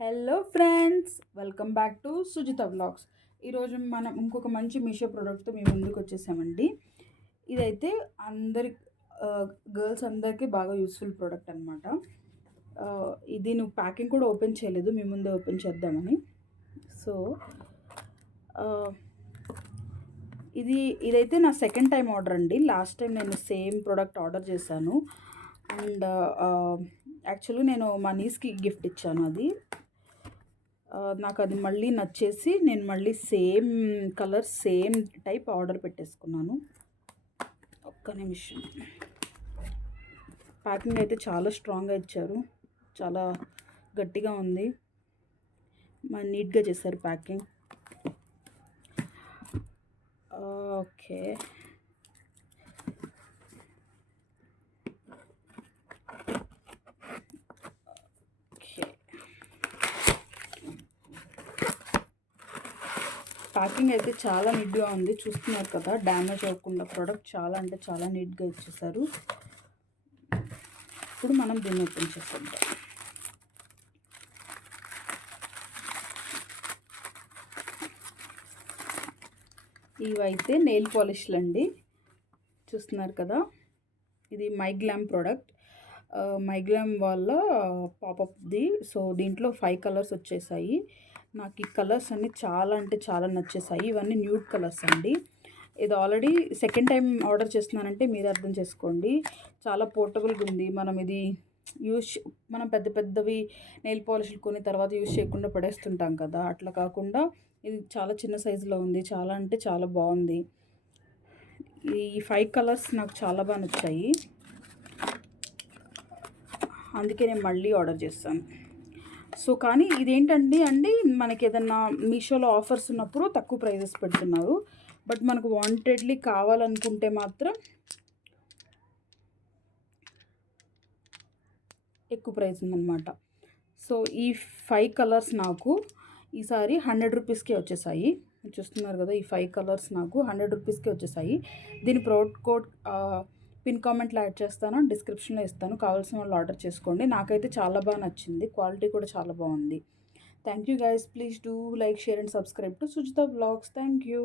Hello friends, welcome back to Sujitha vlogs. ఈరోజు మనం ఇంకొక మంచి మీషో ప్రోడక్ట్తో మీ ముందుకు వచ్చేసామండి. ఇదైతే అందరి గర్ల్స్ అందరికీ బాగా యూస్ఫుల్ ప్రోడక్ట్ అనమాట. ఇది నువ్వు ప్యాకింగ్ కూడా ఓపెన్ చేయలేదు, మీ ముందే ఓపెన్ చేద్దామని. సో ఇదైతే నా సెకండ్ టైం ఆర్డర్ అండి. లాస్ట్ టైం నేను సేమ్ ప్రోడక్ట్ ఆర్డర్ చేశాను అండ్ యాక్చువల్లీ నేను మా నీస్కి గిఫ్ట్ ఇచ్చాను. అది నాకు అది మళ్ళీ నచ్చేసి నేను మళ్ళీ same colour same type order పెట్టేసుకున్నాను. ఒక్క నిమిషం. ప్యాకింగ్ అయితే చాలా స్ట్రాంగ్గా ఇచ్చారు, చాలా గట్టిగా ఉంది, నీట్గా చేశారు ప్యాకింగ్. ఓకే, ప్యాకింగ్ అయితే చాలా నీట్గా ఉంది, చూస్తున్నారు కదా. డ్యామేజ్ అవ్వకుండా ప్రోడక్ట్ చాలా అంటే చాలా నీట్గా ఇచ్చేసారు. ఇప్పుడు మనం దీన్ని ఓపెన్ చేసేద్దాం. ఇవైతే నెయిల్ పాలిష్లు అండి, చూస్తున్నారు కదా. ఇది మైగ్లామ్ ప్రోడక్ట్, మైగ్లామ్ వాళ్ళ పాపప్ది. సో దీంట్లో 5 కలర్స్ వచ్చేసాయి. నాకు ఈ కలర్స్ అన్నీ చాలా అంటే చాలా నచ్చేసాయి. ఇవన్నీ న్యూడ్ కలర్స్ అండి. ఇది ఆల్రెడీ సెకండ్ టైం ఆర్డర్ చేస్తున్నానంటే మీరు అర్థం చేసుకోండి. చాలా పోర్టబుల్గా ఉంది. మనం పెద్ద పెద్దవి నెయిల్ పాలిష్లు కొని తర్వాత యూజ్ చేయకుండా పడేస్తుంటాం కదా, అట్లా కాకుండా ఇది చాలా చిన్న సైజులో ఉంది. చాలా అంటే చాలా బాగుంది. ఈ 5 కలర్స్ నాకు చాలా బాగా నచ్చాయి, అందుకే నేను మళ్ళీ ఆర్డర్ చేస్తాను. సో కానీ ఇదేంటండి మనకి ఏదన్నా మీషోలో ఆఫర్స్ ఉన్నప్పుడు తక్కువ ప్రైజెస్ పెడుతున్నారు, బట్ మనకు వాంటెడ్లీ కావాలనుకుంటే మాత్రం ఎక్కువ ప్రైస్ ఉందన్నమాట. సో ఈ 5 కలర్స్ నాకు ఈసారి 100 రూపీస్కే వచ్చేసాయి. చూస్తున్నారు కదా, ఈ 5 కలర్స్ నాకు 100 రూపీస్కే వచ్చేసాయి. దీని ప్రోడక్ట్ కోడ్ పిన్ కామెంట్లో యాడ్ చేస్తాను, డిస్క్రిప్షన్లో ఇస్తాను. కావాల్సిన వాళ్ళు ఆర్డర్ చేసుకోండి. నాకైతే చాలా బాగా నచ్చింది, క్వాలిటీ కూడా చాలా బాగుంది. Thank you guys. Please do like, share and subscribe to Sujitha vlogs. Thank you.